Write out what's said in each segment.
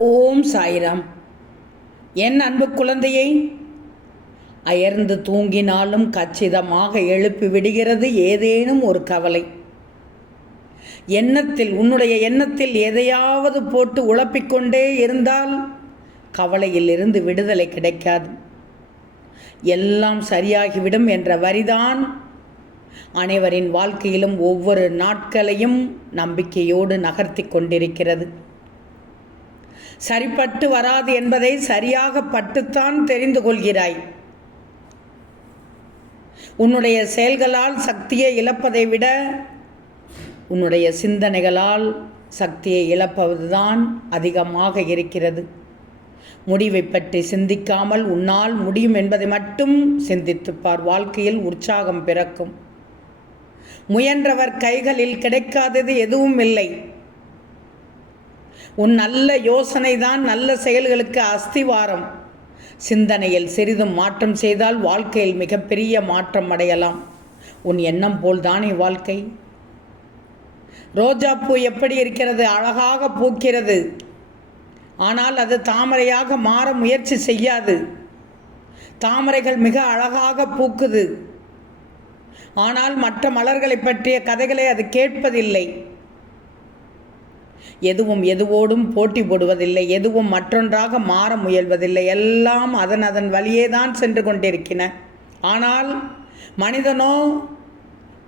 ஓம் சாய்ராம். என் அன்பு குழந்தையை, அயர்ந்து தூங்கினாலும் கச்சிதமாக எழுப்பி விடுகிறது ஏதேனும் ஒரு கவலை. உன்னுடைய எண்ணத்தில் எதையாவது போட்டு உழப்பிக்கொண்டே இருந்தால் கவலையிலிருந்து விடுதலை கிடைக்காது. எல்லாம் சரியாகிவிடும் என்ற வரிதான் அனைவரின் வாழ்க்கையிலும் ஒவ்வொரு நாட்களையும் நம்பிக்கையோடு நகர்த்தி கொண்டிருக்கிறது. சரிப்பட்டு வராது என்பதை சரியாக பட்டுத்தான் தெரிந்து கொள்கிறாய். உன்னுடைய செயல்களால் சக்தியை இழப்பதை விட உன்னுடைய சிந்தனைகளால் சக்தியை இழப்பதுதான் அதிகமாக இருக்கிறது. முடிவை பற்றி சிந்திக்காமல் உன்னால் முடியும் என்பதை மட்டும் சிந்தித்துப்பார். வாழ்க்கையில் உற்சாகம் பிறக்கும். முயன்றவர் கைகளில் கிடைக்காதது எதுவும் இல்லை. உன் நல்ல யோசனை தான் நல்ல செயல்களுக்கு அஸ்திவாரம். சிந்தனையில் சிறிதும் மாற்றம் செய்தால் வாழ்க்கையில் மிகப்பெரிய மாற்றம் அடையலாம். உன் எண்ணம் போல்தானே வாழ்க்கை. ரோஜாப்பூ எப்படி இருக்கிறது? அழகாக பூக்கிறது. ஆனால் அது தாமரையாக மாற முயற்சி செய்யாது. தாமரைகள் மிக அழகாக பூக்குது. ஆனால் மற்ற மலர்களை பற்றிய கதைகளை அது கேட்பதில்லை. எதுவும் எதுவோடும் போட்டி போடுவதில்லை. எதுவும் மற்றொன்றாக மாற முயல்வதில்லை. எல்லாம் அதன் வழியே தான் சென்று கொண்டிருக்கின. ஆனால் மனிதனோ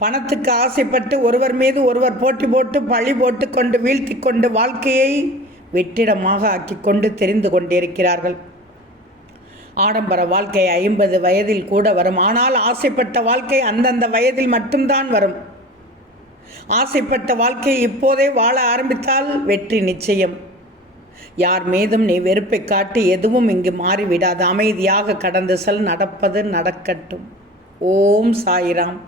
பணத்துக்கு ஆசைப்பட்டு ஒருவர் மீது ஒருவர் போட்டி போட்டு பழி போட்டு கொண்டு வீழ்த்தி கொண்டு வாழ்க்கையை வெற்றிடமாக ஆக்கி கொண்டு தெரிந்து கொண்டிருக்கிறார்கள். ஆடம்பர வாழ்க்கை 50 வயதில் கூட வரும். ஆனால் ஆசைப்பட்ட வாழ்க்கை அந்தந்த வயதில் மட்டும்தான் வரும். ஆசைப்பட்ட வாழ்க்கையை இப்போதே வாழ ஆரம்பித்தால் வெற்றி நிச்சயம். யார் மீதும் நீ வெறுப்பை காட்டி எதுவும் இங்கு மாறிவிடாது. அமைதியாக கடந்து செல். நடப்பது நடக்கட்டும். ஓம் சாய்ராம்.